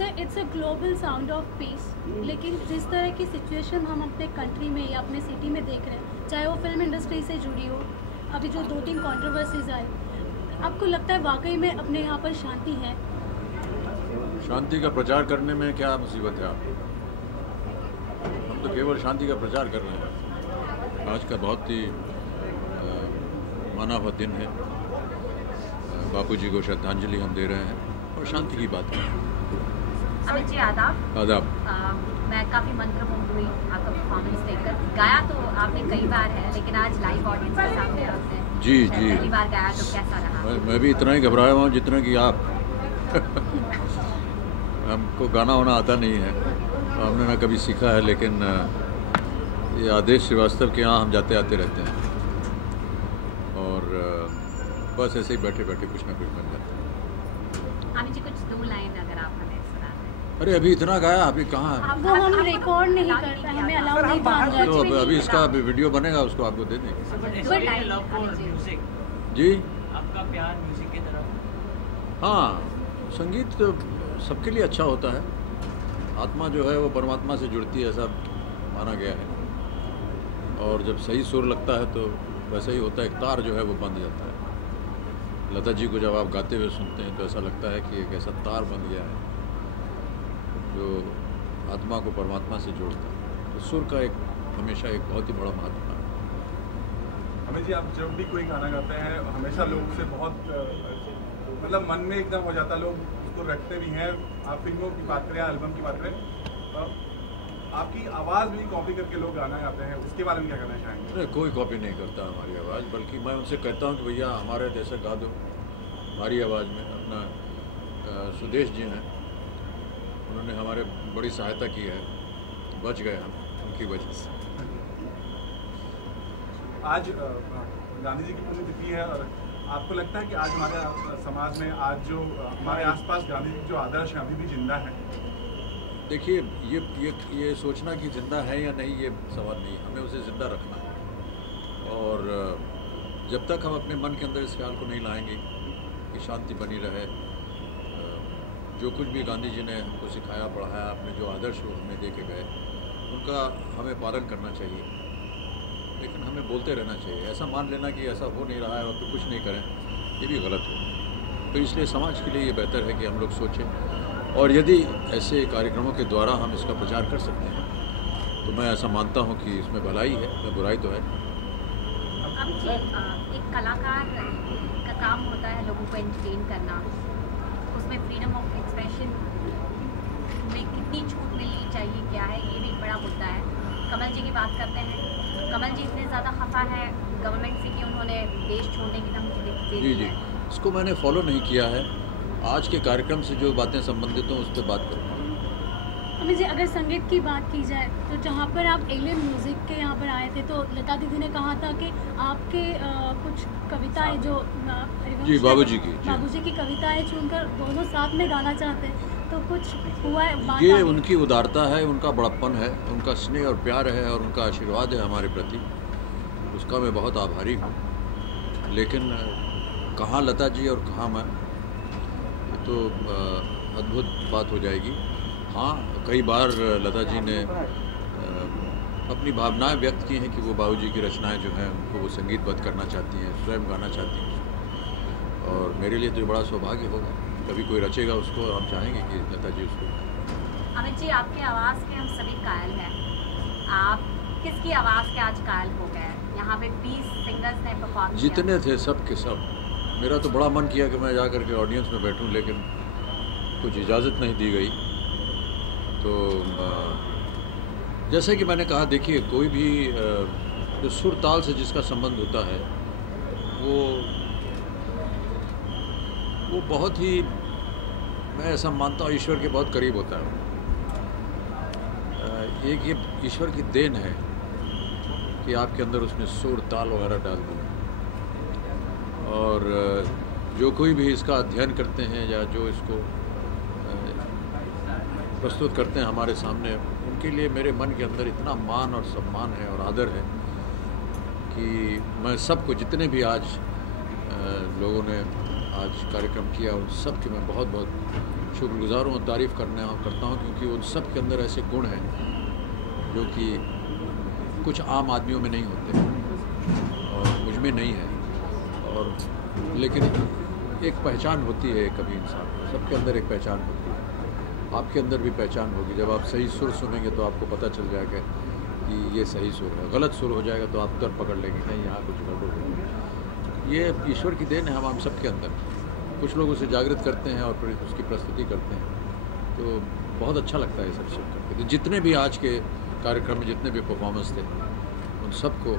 It's a global sound of peace. लेकिन जिस तरह की सिचुएशन हम अपने कंट्री में या अपने सिटी में देख रहे हैं, चाहे वो फिल्म इंडस्ट्री से जुड़ी हो, अभी जो 2-3 कंट्रोवर्सीज आए, आपको लगता है वाकई में अपने यहाँ पर शांति है? शांति का प्रचार करने में क्या मुसीबत है आप? हम तो केवल शांति का प्रचार कर रहे हैं। आज का बहुत ही माना हुआ दिन है। बापूजी को श्रद्धांजलि हम दे रहे हैं और शांति की बात है। अमित जी आदाब। आदाब। मैं काफ़ी मंत्रमुग्ध हुई आपका परफॉर्मेंस देखकर। गाया तो आपने कई बार है, लेकिन आज लाइव ऑडियंस के सामने आपने जी पहली बार गाया, तो कैसा रहा? मैं भी इतना ही घबराया हुआ हूँ जितना कि आप। हमको गाना वाना आता नहीं है, हमने ना कभी सीखा है, लेकिन ये आदेश श्रीवास्तव के यहाँ हम जाते आते रहते हैं और बस ऐसे ही बैठे बैठे कुछ ना कुछ बन जाता है। आमिर जी, कुछ 2 लाइन अगर आप हमें सुना दें। अरे अभी इतना गाया, अभी कहाँ है? वो हम रिकॉर्ड नहीं करते, हमें अलाउ नहीं था। तो अभी इसका वीडियो बनेगा, उसको आपको दे देंगे। जी, आपका प्यार म्यूजिक की तरफ? हाँ, संगीत तो सबके लिए अच्छा होता है। आत्मा जो है वो परमात्मा से जुड़ती है, ऐसा माना गया है। और जब सही सुर लगता है तो वैसा ही होता है, एक तार जो है वो बंध जाता है। लता जी को जब आप गाते हुए सुनते हैं तो ऐसा लगता है कि एक ऐसा तार बंध गया है जो आत्मा को परमात्मा से जोड़ता है। तो सुर का एक हमेशा एक बहुत ही बड़ा महत्व है। हमें जी, आप जब भी कोई गाना गाते हैं हमेशा लोग से बहुत मतलब मन में एकदम हो जाता है, लोग उसको रखते भी हैं। आप फिल्मों की बात करें, एल्बम की बात करें, आपकी आवाज़ भी कॉपी करके लोग गाना गाते हैं, उसके बारे में क्या कहना चाहेंगे? अरे कोई कॉपी नहीं करता हमारी आवाज़, बल्कि मैं उनसे कहता हूँ कि भैया हमारे जैसा गा दो हमारी आवाज़ में। अपना सुदेश जी हैं, उन्होंने हमारे बड़ी सहायता की है, बच गए हम उनकी वजह से। आज गांधी जी की पुण्यतिथि है और आपको लगता है कि आज हमारे समाज में आज जो हमारे आसपास गांधी जी जो आदर्श हैं अभी भी जिंदा है? देखिए, ये सोचना कि ज़िंदा है या नहीं ये सवाल नहीं, हमें उसे ज़िंदा रखना है। और जब तक हम अपने मन के अंदर इस ख्याल को नहीं लाएंगे कि शांति बनी रहे, जो कुछ भी गांधी जी ने हमको सिखाया पढ़ाया, अपने जो आदर्श वो हमें दे के गए, उनका हमें पालन करना चाहिए। लेकिन हमें बोलते रहना चाहिए। ऐसा मान लेना कि ऐसा हो नहीं रहा है और तो कुछ नहीं करें, ये भी गलत हो। तो इसलिए समाज के लिए ये बेहतर है कि हम लोग सोचें, और यदि ऐसे कार्यक्रमों के द्वारा हम इसका प्रचार कर सकते हैं तो मैं ऐसा मानता हूँ कि इसमें भलाई है, इसमें बुराई तो है। अब जी, एक कलाकार का काम होता है लोगों को एंटरटेन करना, उसमें फ्रीडम ऑफ एक्सप्रेशन में कितनी छूट मिलनी चाहिए, क्या है, ये भी एक बड़ा मुद्दा है। कमल जी की बात करते हैं, कमल जी इतने ज़्यादा खफा है गवर्नमेंट से कि उन्होंने देश छोड़ने की धमकी दे दी है। इसको मैंने फॉलो नहीं किया है। आज के कार्यक्रम से जो बातें संबंधित हों उस पर बात करूँगा। अमित जी, अगर संगीत की बात की जाए तो जहाँ पर आप एलियन म्यूज़िक के यहाँ पर आए थे तो लता दीदी ने कहा था कि आपके कुछ कविताएं जो जी बाबूजी की कविताएं चुनकर दोनों साथ में गाना चाहते हैं, तो कुछ हुआ है? ये उनकी उदारता है, उनका बड़प्पन है, उनका स्नेह और प्यार है और उनका आशीर्वाद है हमारे प्रति, उसका मैं बहुत आभारी हूँ। लेकिन कहाँ लता जी और कहाँ मैं, ये तो अद्भुत बात हो जाएगी। हाँ, कई बार लता जी ने अपनी भावनाएं व्यक्त की हैं कि वो बाबूजी की रचनाएं जो हैं उनको वो संगीतबद्ध करना चाहती हैं, स्वयं गाना चाहती हैं। और मेरे लिए तो बड़ा सौभाग्य होगा, कभी कोई रचेगा उसको, हम चाहेंगे कि लता जी उसको। अमित जी, आपकी आवाज़ के हम सभी कायल हैं, आप किसकी आवाज़ के आज कायल हो गए? यहाँ पे 20 सिंगर्स ने परफॉर्म किया, जितने थे सब के सब। मेरा तो बड़ा मन किया कि मैं जा कर के ऑडियंस में बैठूं, लेकिन कुछ इजाज़त नहीं दी गई। तो जैसे कि मैंने कहा, देखिए कोई भी जो सुर ताल से जिसका संबंध होता है वो बहुत ही, मैं ऐसा मानता हूँ, ईश्वर के बहुत करीब होता है। एक ये ईश्वर की देन है कि आपके अंदर उसने सुर ताल वगैरह डाल दी। और जो कोई भी इसका अध्ययन करते हैं या जो इसको प्रस्तुत करते हैं हमारे सामने, उनके लिए मेरे मन के अंदर इतना मान और सम्मान है और आदर है कि मैं सबको, जितने भी आज लोगों ने आज कार्यक्रम किया, उन सब की मैं बहुत बहुत शुक्रगुजार हूँ, तारीफ़ करता हूँ, क्योंकि उन सब के अंदर ऐसे गुण हैं जो कि कुछ आम आदमियों में नहीं होते और मुझ में नहीं है। और लेकिन एक पहचान होती है कभी इंसान, सबके अंदर एक पहचान होती है। आपके अंदर भी पहचान होगी। जब आप सही सुर सुनेंगे तो आपको पता चल जाएगा कि ये सही सुर है। गलत सुर हो जाएगा तो आप दर पकड़ लेंगे, नहीं यहाँ कुछ गड़बड़ है। ये ईश्वर की देन है हम सबके अंदर। कुछ लोग उसे जागृत करते हैं और फिर उसकी प्रस्तुति करते हैं, तो बहुत अच्छा लगता है सब सुन करके। तो जितने भी आज के कार्यक्रम में जितने भी परफॉर्मेंस थे उन सबको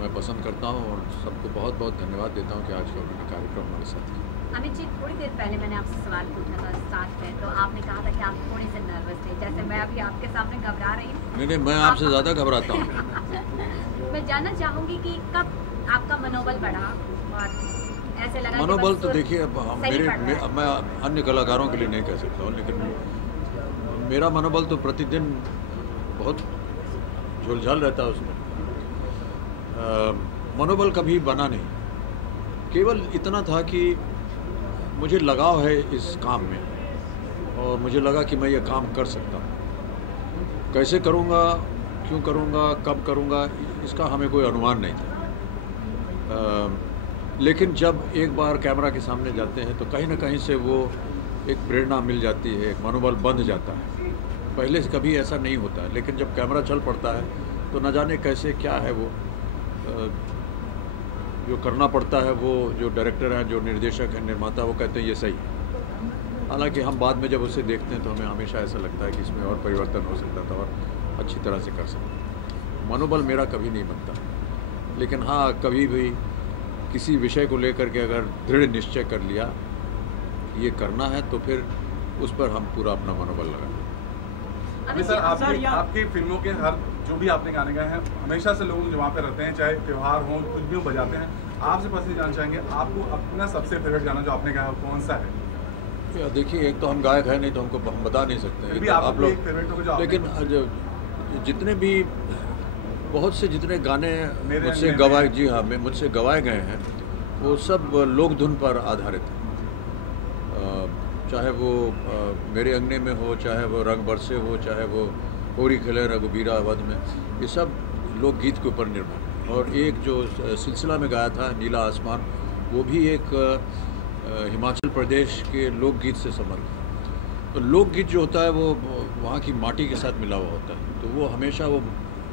मैं पसंद करता हूँ और सबको बहुत बहुत धन्यवाद देता हूँ कि आज का उनके कार्यक्रम हमारे साथ किया। अमित जी, थोड़ी देर पहले मैंने आपसे सवाल पूछा था साथ में, तो आपने कहा था कि आप थोड़े से नर्वस थे, जैसे मैं अभी आपके सामने घबरा रही हूँ। नहीं, मैं आपसे ज़्यादा घबराता हूँ। मैं जानना चाहूँगी कि कब आपका मनोबल बढ़ा और ऐसे लगा मनोबल तो देखिए, मैं अन्य कलाकारों के लिए नहीं कह सकता हूँ, लेकिन मेरा मनोबल तो प्रतिदिन बहुत झोलझाल रहता है उसमें। मनोबल कभी बना नहीं, केवल इतना था कि मुझे लगाव है इस काम में और मुझे लगा कि मैं ये काम कर सकता हूँ। कैसे करूँगा, क्यों करूँगा, कब करूँगा, इसका हमें कोई अनुमान नहीं था। लेकिन जब एक बार कैमरा के सामने जाते हैं तो कहीं ना कहीं से वो एक प्रेरणा मिल जाती है, एक मनोबल बंध जाता है। पहले से कभी ऐसा नहीं होता है, लेकिन जब कैमरा चल पड़ता है तो न जाने कैसे क्या है वो जो करना पड़ता है, वो जो डायरेक्टर हैं, जो निर्देशक हैं, निर्माता, वो कहते हैं ये सही है। हालांकि हम बाद में जब उसे देखते हैं तो हमें हमेशा ऐसा लगता है कि इसमें और परिवर्तन हो सकता था और अच्छी तरह से कर सकते। मनोबल मेरा कभी नहीं बनता, लेकिन हाँ, कभी भी किसी विषय को लेकर के अगर दृढ़ निश्चय कर लिया ये करना है तो फिर उस पर हम पूरा अपना मनोबल लगाएं। सर, आपकी फिल्मों के हर जो भी आपने गाने गाए हैं, हमेशा से लोग जो वहाँ पे रहते हैं, चाहे त्यौहार हो, कुछ भी बजाते हैं, आपसे पर्सनली जानना चाहेंगे आपको अपना सबसे फेवरेट गाना जो आपने गाया कौन सा है? देखिए, एक तो हम गायक हैं नहीं तो हमको हम बता नहीं सकते, तो आप लोग, लेकिन जितने भी बहुत से जितने गाने मुझसे गवाए, जी हाँ, मुझसे गवाए गए हैं वो सब लोक धुन पर आधारित है। चाहे वो मेरे अंगने में हो, चाहे वो रंग बरसे हो, चाहे वो होरी खेले रघुबीरा वध में, ये सब लोकगीत के ऊपर निर्भर है। और एक जो सिलसिला में गाया था नीला आसमान, वो भी एक हिमाचल प्रदेश के लोकगीत से संबंधित है। तो लोकगीत जो होता है वो वहाँ की माटी के साथ मिला हुआ होता है, तो वो हमेशा वो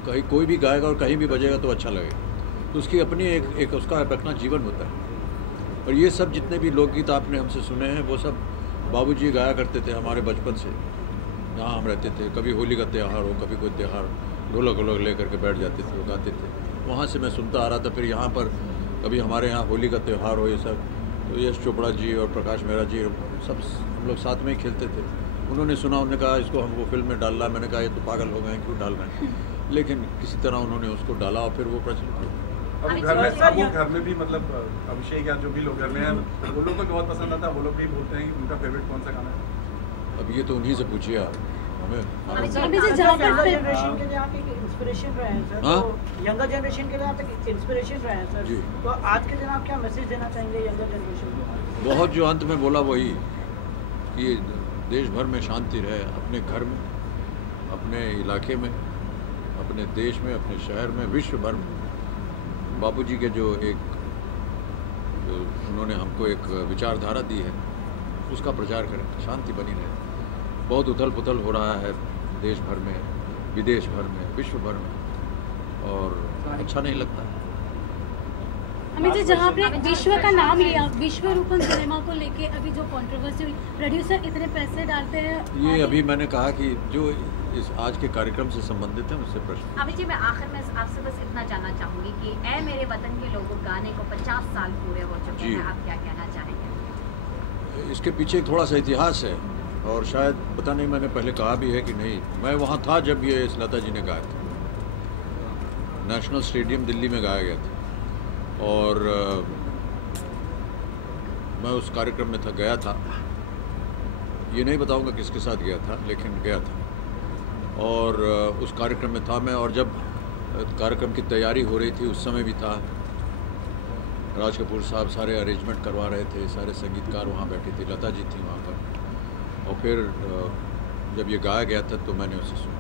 कहीं कोई भी गाएगा और कहीं भी बजेगा तो अच्छा लगेगा। तो उसकी अपनी एक उसका अपना जीवन होता है। और ये सब जितने भी लोकगीत आपने हमसे सुने हैं वो सब बाबूजी गाया करते थे हमारे बचपन से, जहाँ हम रहते थे। कभी होली का त्यौहार हो, कभी कोई त्यौहार, ढोलक वोलक लेकर के बैठ जाते थे, वो गाते थे। वहाँ से मैं सुनता आ रहा था। फिर यहाँ पर कभी हमारे यहाँ होली का त्यौहार हो, ये सब, तो यश चोपड़ा जी और प्रकाश मेहरा जी सब हम लोग साथ में ही खेलते थे। उन्होंने सुना, उन्होंने कहा इसको हमको फिल्म में डालना। मैंने कहा ये तो पागल हो गए, क्यों डाल रहे हैं, लेकिन किसी तरह उन्होंने उसको डाला और फिर वो प्रचलित हो। घर में भी मतलब अभिषेक या जो भी लोग घर में हैं वो लोग को बहुत पसंद आता है, वो लोग भी बोलते हैं कि उनका फेवरेट कौन सा गाना है? अब ये तो उन्हीं से पूछिए आप, हमें। यंगर जनरेशन के लिए आप एक इंस्पिरेशन रहे हैं सर, तो यंगर जनरेशन के लिए आप एक इंस्पिरेशन रहे हैं सर, तो आज के दिन आप क्या मैसेज देना चाहेंगे यंगर जनरेशन को? बहुत जो अंत में बोला वही कि देश भर में शांति रहे, अपने घर में, अपने इलाके में, अपने देश में, अपने शहर में, विश्व भर में। बापूजी के जो उन्होंने हमको एक विचारधारा दी है उसका प्रचार करें, शांति बनी रहे। बहुत उथल पुथल हो रहा है देश भर में, विदेश भर में, विश्व भर में, और अच्छा नहीं लगता। अमित जी, जहाँ आपने विश्व का नाम लिया, विश्व रूपम सिनेमा को लेके अभी जो कंट्रोवर्सी हुई, प्रोड्यूसर इतने पैसे डालते हैं, ये अभी मैंने कहा कि जो इस आज के कार्यक्रम से संबंधित है उससे प्रश्न। अमित जी, मैं आखिर में आपसे बस इतना जानना चाहूँगी कि ऐ मेरे वतन के लोगों गाने को 50 साल पूरे हो चुके हैं, आप क्या कहना चाहेंगे? इसके पीछे थोड़ा सा इतिहास है और शायद पता नहीं मैंने पहले कहा भी है कि नहीं। मैं वहाँ था जब ये लता जी ने गाया था, नेशनल स्टेडियम दिल्ली में गाया गया था, और मैं उस कार्यक्रम में गया था। ये नहीं बताऊंगा किसके साथ गया था, लेकिन गया था और उस कार्यक्रम में था मैं। और जब कार्यक्रम की तैयारी हो रही थी उस समय भी था। राज कपूर साहब सारे अरेंजमेंट करवा रहे थे, सारे संगीतकार वहाँ बैठे थे, लता जी थी वहाँ पर। और फिर जब ये गाया गया था तो मैंने उसे सुना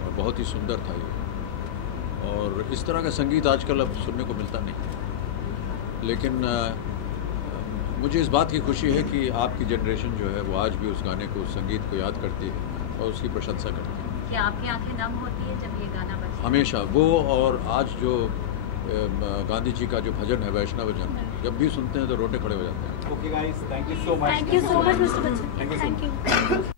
और बहुत ही सुंदर था ये। और इस तरह का संगीत आजकल अब सुनने को मिलता नहीं, लेकिन मुझे इस बात की खुशी है कि आपकी जनरेशन जो है वो आज भी उस गाने को, उस संगीत को याद करती है और उसकी प्रशंसा करती है। क्या आपकी आंखें नम होती है जब ये गाना बजता है? हमेशा वो, और आज जो गांधी जी का जो भजन है, वैष्णव भजन, जब भी सुनते हैं तो रोटे खड़े हो जाते हैं। Okay guys, thank you so much. Thank you so much mister Bachchan, thank you.